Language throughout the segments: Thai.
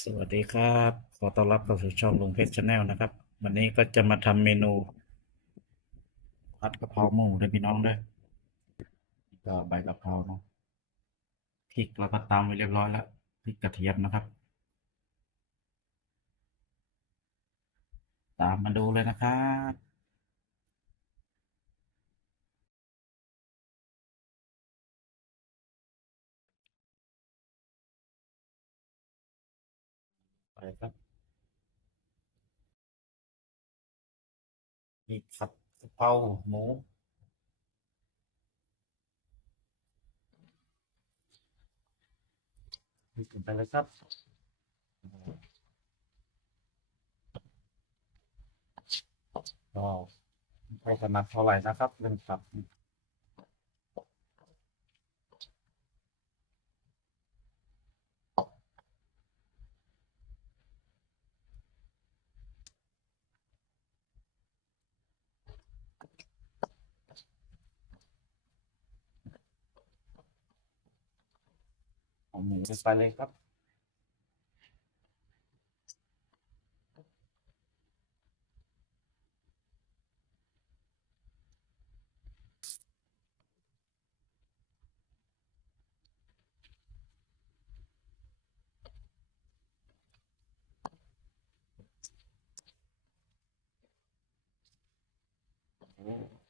สวัสดีครับ ขอต้อนรับเข้าสู่ช่องลุงเพชรชาแนลนะครับ วันนี้ก็จะมาทำเมนูผัดกะเพราหมูด้วยพี่น้องด้วยก็ใบกะเพราเนาะพริกเราก็ตามไว้เรียบร้อยแล้วพริกกระเทียมนะครับ ตามมาดูเลยนะครับ ครับนี่ผัดกะเพราหมู นี่ไปเลยครับก็ไม่ถนัดเท่าไหร่นะครับเรื่องผัดเหมูไปเลยครับเ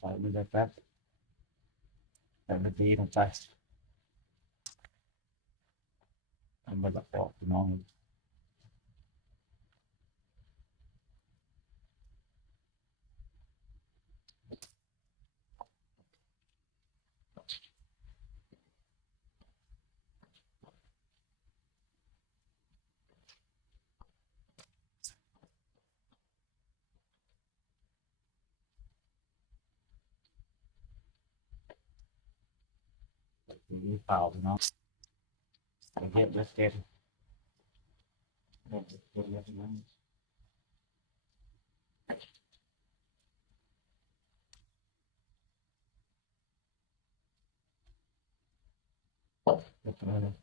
ปิดไฟมันจะแป๊บแต่นา ทีลงไปทำมาละปอกน้อง นี่เปล่าพี่น้องเรียบแล้วเสร็จเรียบเรียบเรียบนั้นเรียบ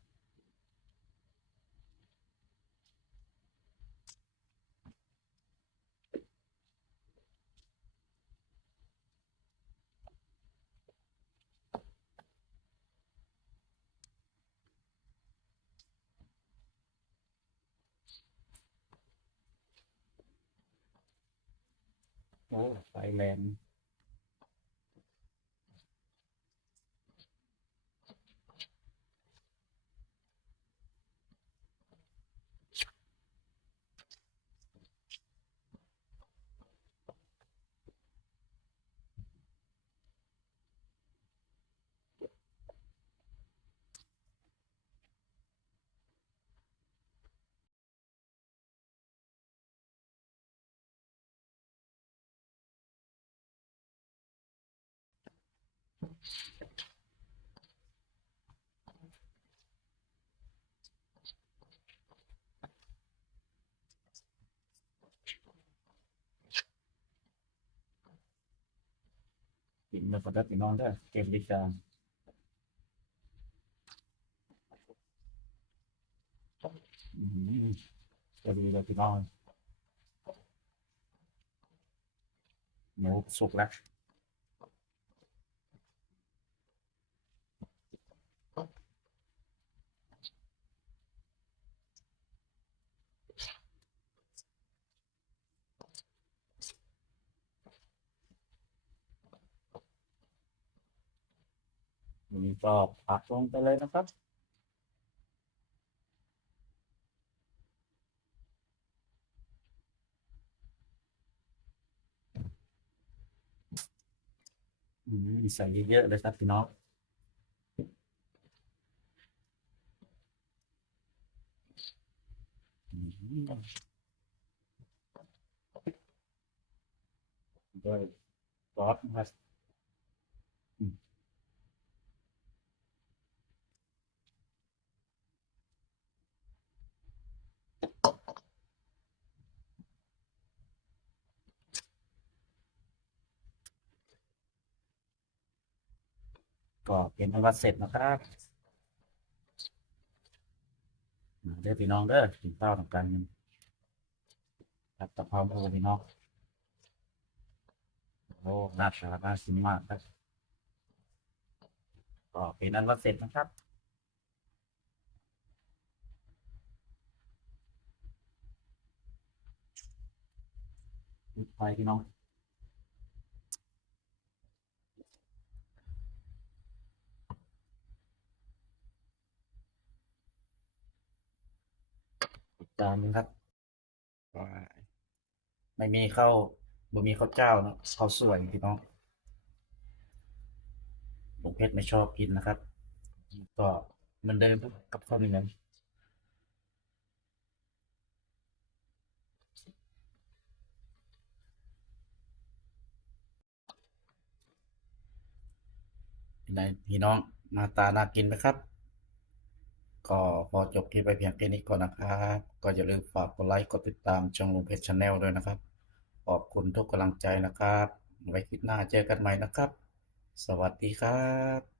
ร้เลยโอ้ไฟแรงกินมาพอได้พี่น้องได้เกมดีจางอืมจะดีเลยพี่น้องหมูสุ กแล้วนี่ก็ผักลงไปเลยนะครับ อืมใส่เยอะๆเลยครับพี่น้องด้วยซอสนะครับ ก็เป็นอันว่าเสร็จนะครับเด้อพี่น้องเด้อกินข้าทำกันผัดกะเพราหมูพี่น้องโอ้น่าทานน่ากินมากครับก็เป็นอันว่าเสร็จนะครับไฟพี่น้อง อีกจานหนึงครับว้ายไม่มีข้าวบ่มีข้าวเจ้านะข้าวสวยพี่น้องลุงเพชรไม่ชอบกินนะครับ ก็เหมือนเดิมกับข้าวเหนียวเป็นไงพี่น้องหน้าตาน่ากินไหมครับ ก็พอจบคลิปไปเพียงแค่นี้ก่อนนะครับ ก็อย่าลืมฝากกดไลค์กดติดตามช่องลุงเพชรชาแนลด้วยนะครับ ขอบคุณทุกกำลังใจนะครับ ไว้คลิปหน้าเจอกันใหม่นะครับ สวัสดีครับ